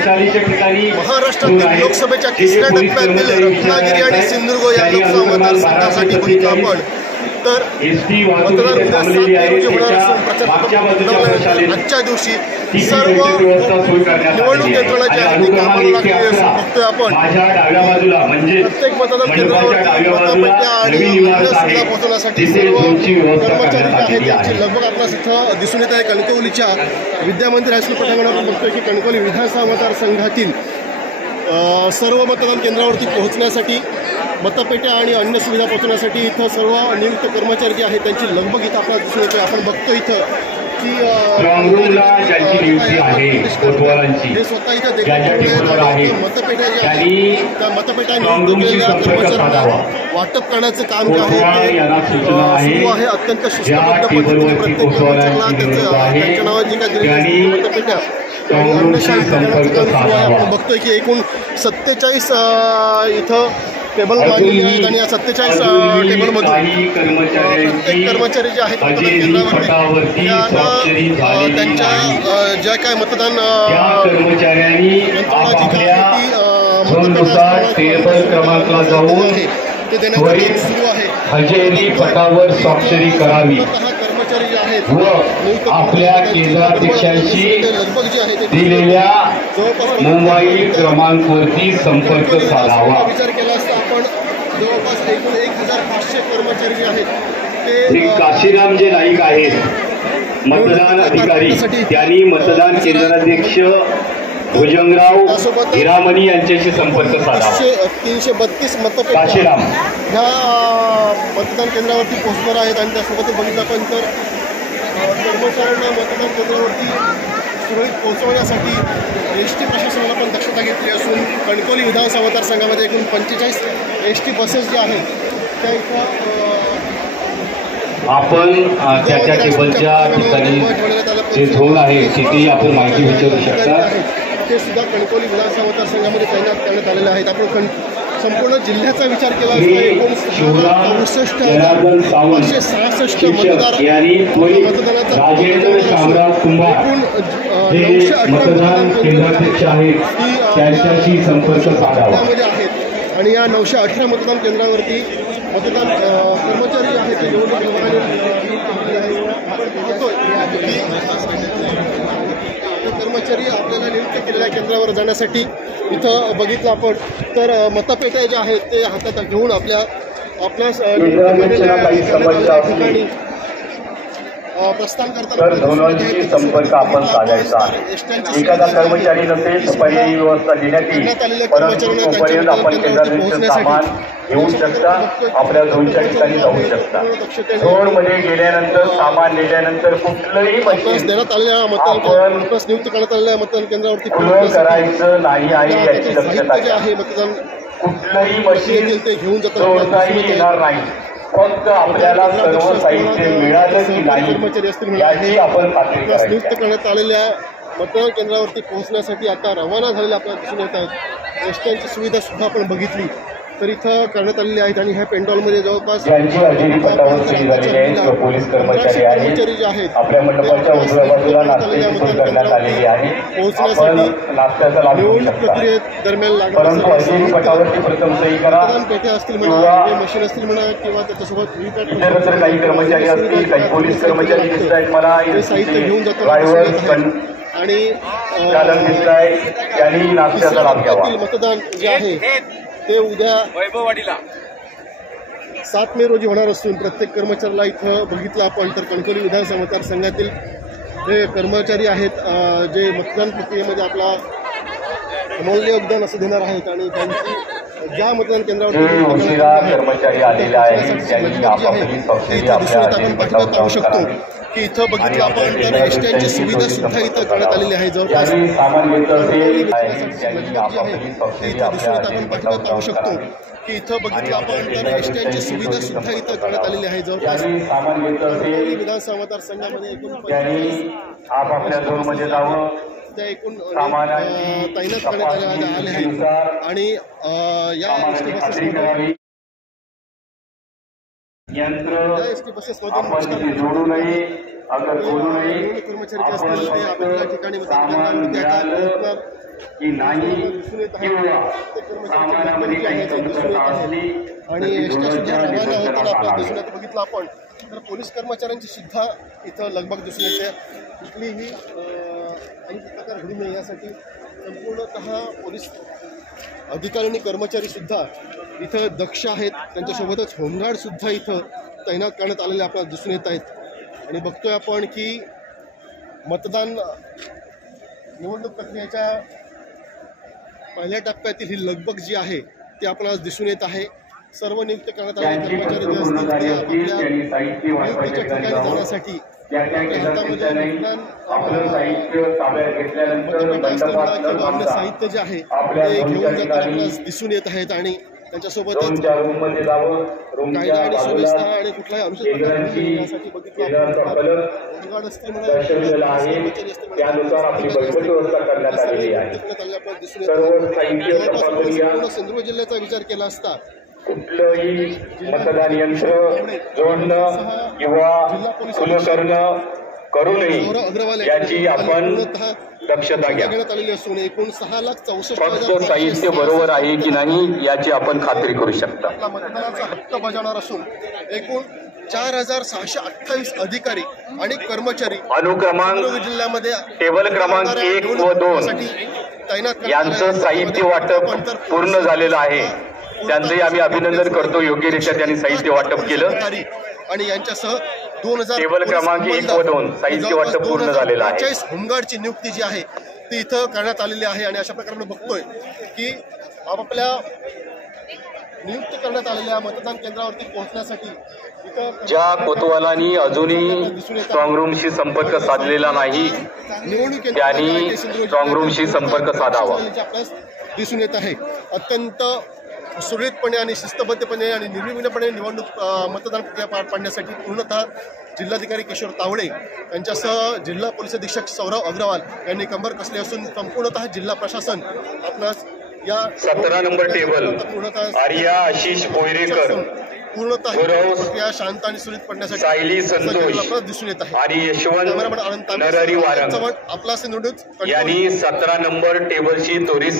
महाराष्ट्रातील लोकसभेच्या तिसऱ्या टप्प्यातील रत्नागिरी आणि सिंधुदुर्ग या लोकसभा मतदारसंघासाठी बघितलं आपण तर मतदान उद्या 7 मे रोजी होणार असून प्रचार आजच्या दिवशी सर्व निवडणूक यंत्रणा जी आहे ती कामाला लागली असून बघतोय आपण प्रत्येक मतदान केंद्रावरती मतपेट्या आणि अन्य सुविधा पोहोचवण्यासाठी सर्व कर्मचारी जे आहेत त्यांची लगबग आपल्यास इथं दिसून येत आहे। कणकवलीच्या विद्या मंदिर हायस्कूल पटांगणावर बघतोय की कणकवली विधानसभा मतदारसंघातील सर्व मतदान केंद्रावरती पोहोचण्यासाठी मतपेट्या आणि अन्य सुविधा पोहोचवण्यासाठी इथं सर्व नियुक्त कर्मचारी जे आहेत त्यांची लगबग इथं आपल्याला दिसून येतोय। आपण बघतो इथं की हे स्वतः इथं देखील मतपेट्या ज्या आहेत त्या मतपेट्या नियुक्त केलेल्या कर्मचाऱ्यांना वाटप करण्याचं काम जे आहे ते सुरू आहे। अत्यंत शिस्तबद्ध पद्धतीने प्रत्येक कर्मचाऱ्याला त्यांच्या नावात जी काय दिलेली मतपेट्या आणि अन्य शाही करण्याचं काम सुरू आहे। आपण बघतोय की एकूण 47 इथं टेबल मागलेले आहेत आणि या 47 टेबलमधून प्रत्येक कर्मचारी जे आहेत मतदान केंद्रावरती त्यांच्या ज्या काय मतदान ते देण्याचं काम सुरू आहे। हजेरी पटावर स्वाक्षरी करावी कर्मचारी जे आहेत व आपल्या केंद्राध्यक्षांशी दिलेल्या मोबाईल क्रमांकावरती संपर्क साधावा। विचार केला असता आपण जवळपास एकूण 1500 कर्मचारी जे आहेत ते काशीराम जे नाईक आहेत मतदान अधिकारी त्यांनी मतदान केंद्राध्यक्ष भुजंगराव हिरामणी यांच्याशी संपर्क साधावा। 332 मतपेट्या काशीराम ह्या मतदान केंद्रावरती पोहोचणार आहेत आणि त्यासोबतच बघितलं आपण तर कर्मचाऱ्यांना मतदान केंद्रावरती सुरळीत पोहोचवण्यासाठी एसटी प्रशासनाला पण दक्षता घेतली असून कणकवली विधानसभा मतदारसंघामध्ये एकूण 45 एसटी बसेस ज्या आहेत त्या इथं आपण त्या टेबलच्या ठिकाणी जे झोन आहे तिथेही आपण माहिती विचारू शकता। ते सुद्धा कणकवली विधानसभा मतदारसंघामध्ये तैनात करण्यात आलेले आहेत। आपण संपूर्ण जिल्ह्याचा विचार केला असता एकूण 566 मतदार मतदानाचा मतदान केंद्राध्यक्ष आहेत त्यांच्याशी संपर्क साधावा आहेत आणि या 918 मतदान केंद्रावरती मतदान कर्मचारी आहेत ते कर्मचारी आपल्याला नियुक्त केलेल्या केंद्रावर जाण्यासाठी इथं बघितलं आपण तर मतपेट्या ज्या आहेत ते हातात घेऊन आपल्या ठिकाणी प्रस्थान करताना संपर्क आपण साधायचा आहे। एखादा कर्मचारी नसेल तर पर्यायी व्यवस्था देण्यात येईल, परंतु तोपर्यंत आपण केंद्राध्यक्ष सामान घेऊ शकता, आपल्या झोनच्या ठिकाणी जाऊ शकता। झोनमध्ये गेल्यानंतर सामान नेल्यानंतर कुठलंही मशीन देण्यात आलेल्या मतदान नियुक्त करण्यात आलेल्या मतदान केंद्रावरती करायचं नाही आहे याची दक्षता आहे। मतदान कुठलंही मशीन ते घेऊन येणार नाही, फक्त आपल्याला सर्व साहित्य मिळालं की नाही याची आपण खात्री करायची। नियुक्त करण्यात आलेल्या मतदान केंद्रावरती पोहोचण्यासाठी आता रवाना झालेल्या आपल्याला दिसून येत आहेत। एसट्यांची सुविधा सुद्धा आपण बघितली तर इथं करण्यात आलेली आहेत आणि ह्या पेंडॉलमध्ये जवळपास पोलीस कर्मचारी जे आहेत आपल्या मंडपाच्या उजव्या बाजूला नाश्त्याची सोय करण्यात आलेली आहे। पोहोचण्यासाठी नाश्त्याचा लाभ घेऊ शकता, दरम्यान परंतु हजेरी पटावरती प्रथम सही करा। पेट्या असतील म्हणा, मशीन असतील म्हणा किंवा त्याच्यासोबत इतर काही कर्मचारी असतील, काही पोलीस कर्मचारी दिसत आहेत मला, साहित्य घेऊन ड्रायव्हर आणि चालक दिसत आहे, त्यांनी नाश्त्याचा लाभ घ्यावा। मतदान जे आहे ते उद्या वैभववाडीला 7 मे रोजी होणार असून प्रत्येक कर्मचाऱ्याला इथं बघितलं आपण तर कणकवली विधानसभा मतदारसंघातील जे कर्मचारी आहेत जे मतदान प्रक्रियेमध्ये आपला अमूल्य योगदान असं देणार आहेत आणि त्यांची ज्या मतदान केंद्रावर कर्मचारी आलेले आहेत आपण पाठवत पाहू शकतो की इथं बघितलं आपण तर एसट्यांची सुविधा सुद्धा इथं करण्यात आलेली आहे। जवळपास आपण पाठवत पाहू शकतो की इथं बघितलं आपण तर एसट्यांची सुविधा सुद्धा इथं करण्यात आलेली आहे। जवळपास विधानसभा मतदारसंघामध्ये एकूण आपापल्या झोनमध्ये जावं त्या एकूण तैनात करण्यात आले आहेत आणि या एसटी बसेसमधून जोडू नये, अगर बोलू नये, कर्मचारी जे असतील ते आपल्या ठिकाणी की नाही किंवा सामानामध्ये काही कमतरता असली आणि एसट्या सुद्धा रवाना होताना आपल्याला दिसून येतं. बघितलं आपण तर पोलीस कर्मचाऱ्यांची सुद्धा इथं लगबग दिसून येते. कुठलीही काही प्रकार घडू नये यासाठी संपूर्णतः पोलीस अधिकारी आणि कर्मचारी सुद्धा इथं दक्ष आहेत. त्यांच्यासोबतच होमगार्ड सुद्धा इथं तैनात करण्यात आलेले आपल्याला दिसून येत आहेत. आणि बघतोय आपण की मतदान निवडणूक प्रक्रियेच्या पहिल्या टप्प्यातील ही लगबग जी आहे ती आपल्याला दिसून येत आहे. सर्व नियुक्त करण्यात आलेले कर्मचारी जे असतील ते आपल्या नियुक्तीच्या ठिकाणी जाण्यासाठी साहित्य जे आहे ते घेऊन जाताना आपल्याला दिसून येत आहेत. आणि त्यांच्यासोबतच कायदा आणि सुव्यवस्था आणि कुठलाही अनुचित यासाठी बघितलं सिंधुदुर्ग जिल्ह्याचा विचार केला असता कुठलंही मतदान यंत्र जोडणं किंवा खुलं करणं करू नये याची आपण दक्षता घ्या. आलेली असून एकूण 6,64,000 फक्त साहित्य बरोबर आहे की नाही याची आपण खात्री करू शकता. आपला मतदानाचा हक्क बजावणार असून एकूण 4,628 अधिकारी आणि कर्मचारी अनुक्रमांक जिल्ह्यामध्ये टेबल क्रमांक 1 व 2 तैनात यांचं साहित्य वाटप पूर्ण झालेलं आहे. त्यांचंही आम्ही अभिनंदन करतो. योग्यरित्या त्यांनी साहित्य वाटप केलं आणि यांच्यासह 2000 टेबल क्रमांक 1 व 2 साहित्य वाटप पूर्ण झालेलं आहे. 45 होमगार्डची नियुक्ती जी आहे ती इथं करण्यात आलेली आहे. आणि अशा प्रकारे बघतोय की आपापल्या नियुक्त करण्यात आलेल्या मतदान केंद्रावरती पोहोचण्यासाठी इथं ज्या कोतवालांनी अजूनही स्ट्रॉंग रूमशी संपर्क साधलेला नाही त्यांनी स्ट्रॉंग रूमशी संपर्क साधावा. आपल्यास दिसून येत आहे. अत्यंत सुरळीतपणे आणि शिस्तबद्धपणे आणि निर्विघ्नपणे निवडणूक मतदान प्रक्रिया पार पाडण्यासाठी पूर्णतः जिल्हाधिकारी किशोर तावडे यांच्यासह जिल्हा पोलीस अधीक्षक सौरव अग्रवाल यांनी कंबर कसली असून संपूर्णतः जिल्हा प्रशासन आपणास या 17 नंबर टेबल आर्या आशिष पोयरेकर पूर्णतः प्रक्रिया शांत आणि सुरळीत पडण्यासाठी सायली संतोष दिसून येत आहे. आणि यशवंत नरहरी वारंग आपला यांनी 17 नंबर टेबलची त्वरित